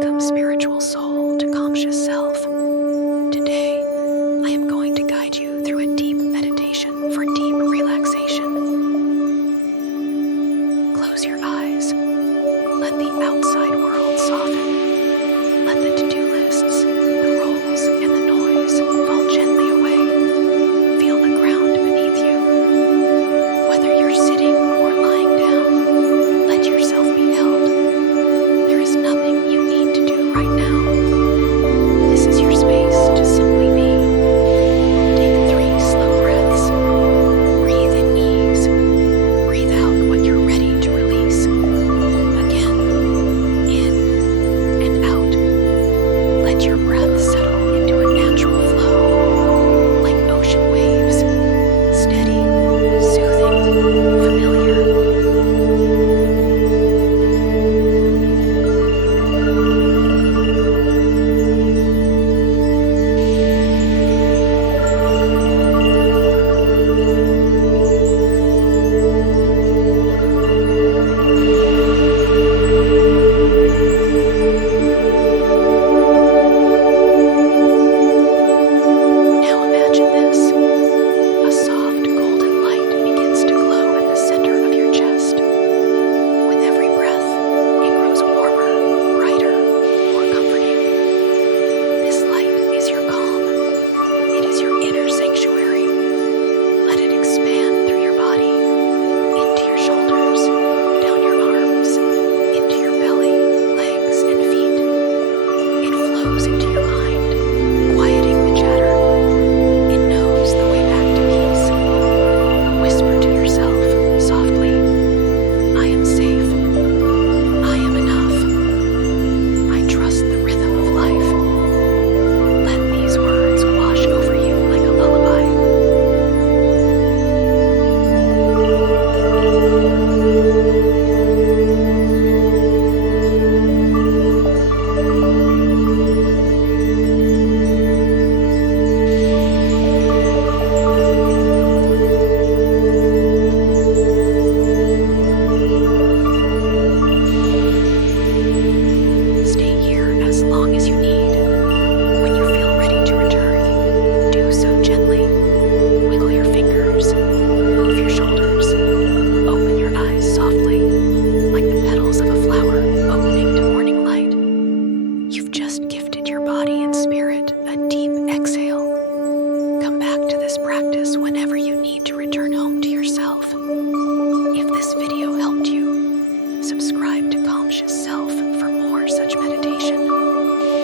Welcome, spiritual soul, to Calmscious Self. Today, I am going to guide you through a deep meditation for deep relaxation. Close your eyes. Let the outside world soften. Let the to-do lists, the roles, and the noise fall gently away. Feel the ground beneath you. Whether you're sitting or lying down, let yourself be held. There is nothing you need to do right now. This is your space to simply be. Take 3 slow breaths. Breathe in ease. Breathe out what you're ready to release. Again, in and out. Let your breath settle into a natural flow, like ocean waves, steady, soothing, familiar. Now imagine this. A soft golden light begins to glow in the center of your chest. With every breath, it grows warmer, brighter, more comforting. This light is your calm. It is your inner sanctuary. Let it expand through your body, into your shoulders, down your arms, into your belly, legs, and feet. It flows into your mind, quieting the chatter. It knows the way back to peace. Whisper to yourself softly, I am safe. I am enough. I trust the rhythm of life. Let these words wash over you like a lullaby. Stay here as long as you need. When you feel ready to return, do so gently. Wiggle your fingers, move your shoulders, open your eyes softly, like the petals of a flower opening to morning light. You've just gifted your body and spirit a deep exhale. Come back to this practice whenever you need to return home to yourself. If this video helped you, subscribe to Calmscious Self for more such meditations.